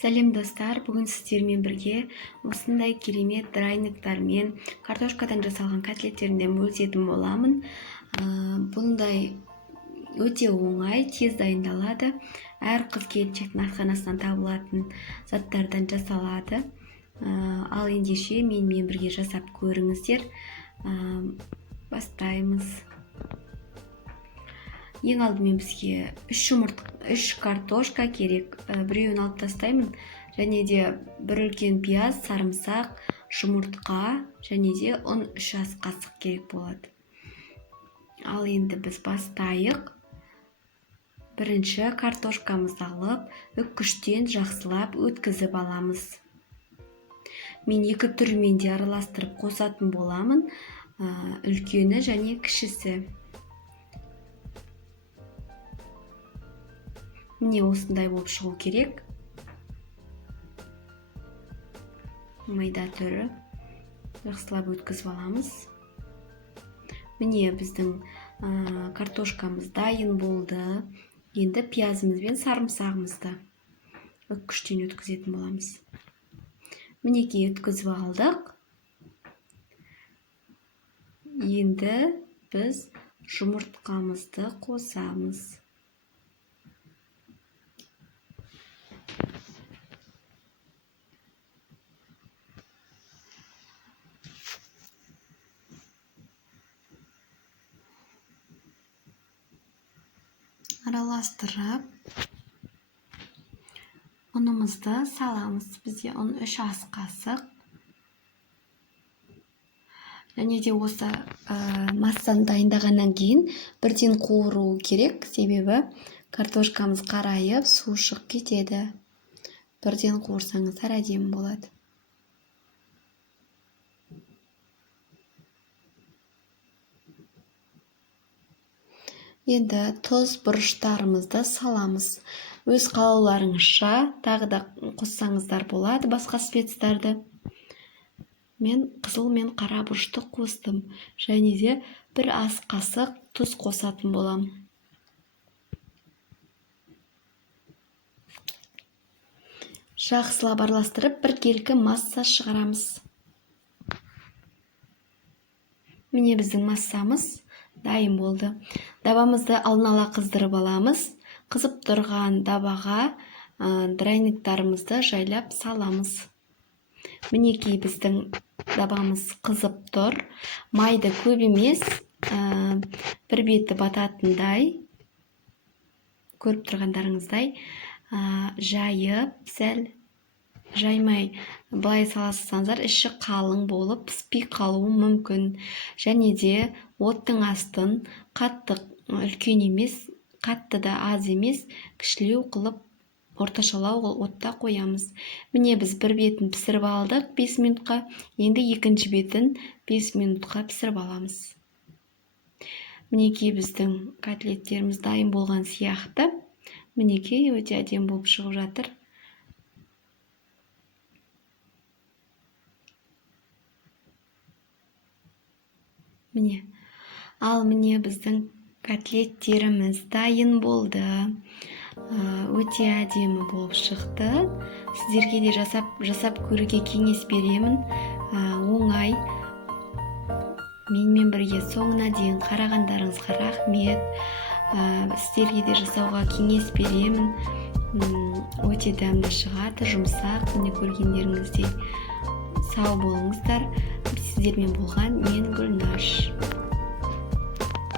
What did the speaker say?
Сәлем достар, бүгін сіздермен бірге осындай керемет драйниктармен картошкадан жасалған котлеттерден бөлісетін боламын. Бұндай өте оңай, тез дайындалады. Әр қыз-келіншектің асханасынан табылатын заттардан жасалады. Ал ендеше менімен бірге жасап көріңіздер. Бастаймыз. Ең алдымен бізге 3 картошка керек. Біреуін алып тастаймын. Және де бір үлкен пияз, сарымсақ, жұмыртқа және де ұн 3 ас қасық керек болады. Ал енді біз бастайық. Бірінші картошкамызды алып, үккіштен жақсылап өткізіп аламыз. Мен екі түрімен де араластырып қосатын боламын. Үлкені және кішісі. Міне осындай болып шығу керек. Майда түрі жақсылап өткізіп аламыз. Міне біздің картошкамыз дайын болды. Енді пиязымыз бен сарымсағымызды үккіштен өткізетін боламыз. Мінекей өткізіп алдық. Енді біз жұмыртқамызды қосамыз. Араластырып, ұнымызды саламыз. Бізде ұн 3 ас қасық. Және де осы массаны дайындағаннан кейін бірден қуыру керек, себебі картошкамыз қарайып, су шығып кетеді. Бірден қуырсаңыздар әдемі болады. Енді тұз бұрыштарымызды саламыз. Өз қалауларыңызша тағы да қоссаңыздар болады, басқа спецтарды. Мен қызыл мен қара бұрышты қостым. Және де 1 ас қасық тұз қосатын болам. Жақсылап араластырып, біркелкі масса шығарамыз. Міне біздің массамыз дайын болды. Дабамызды алдын ала қыздырып аламыз. Қызып тұрған дабаға драйниктарымызды жайлап саламыз. Мінекей біздің дабамыз қызып тұр. Майды көп емес, бір беті бататындай, көріп тұрғандарыңыздай, жайып, сәл жаймай былай салсаңыздар, іші қалың болып, піспей қалуы мүмкін. Және де оттың астын қатты үлкен емес, қатты да аз емес, кішілеу қылып орташалау отта қоямыз. Міне біз бір бетін пісіріп алдық 5 минутқа, енді екінші бетін 5 минутқа пісіріп аламыз. Мінекей біздің котлеттеріміз дайын болған сияқты. Мінекей өте әдемі болып шығып жатыр. Міне. Ал міне біздің котлеттеріміз дайын болды. Өте әдемі болып шықты. Сіздерге де жасап көруге кеңес беремін. Оңай. Менімен бірге соңына дейін қарағандарыңызға рахмет. Сіздерге де жасауға кеңес беремін. Өте дәмді шығады, жұмсақ. Міне көргендеріңіздей. Сау болыңыздар. Сіздермен болған мен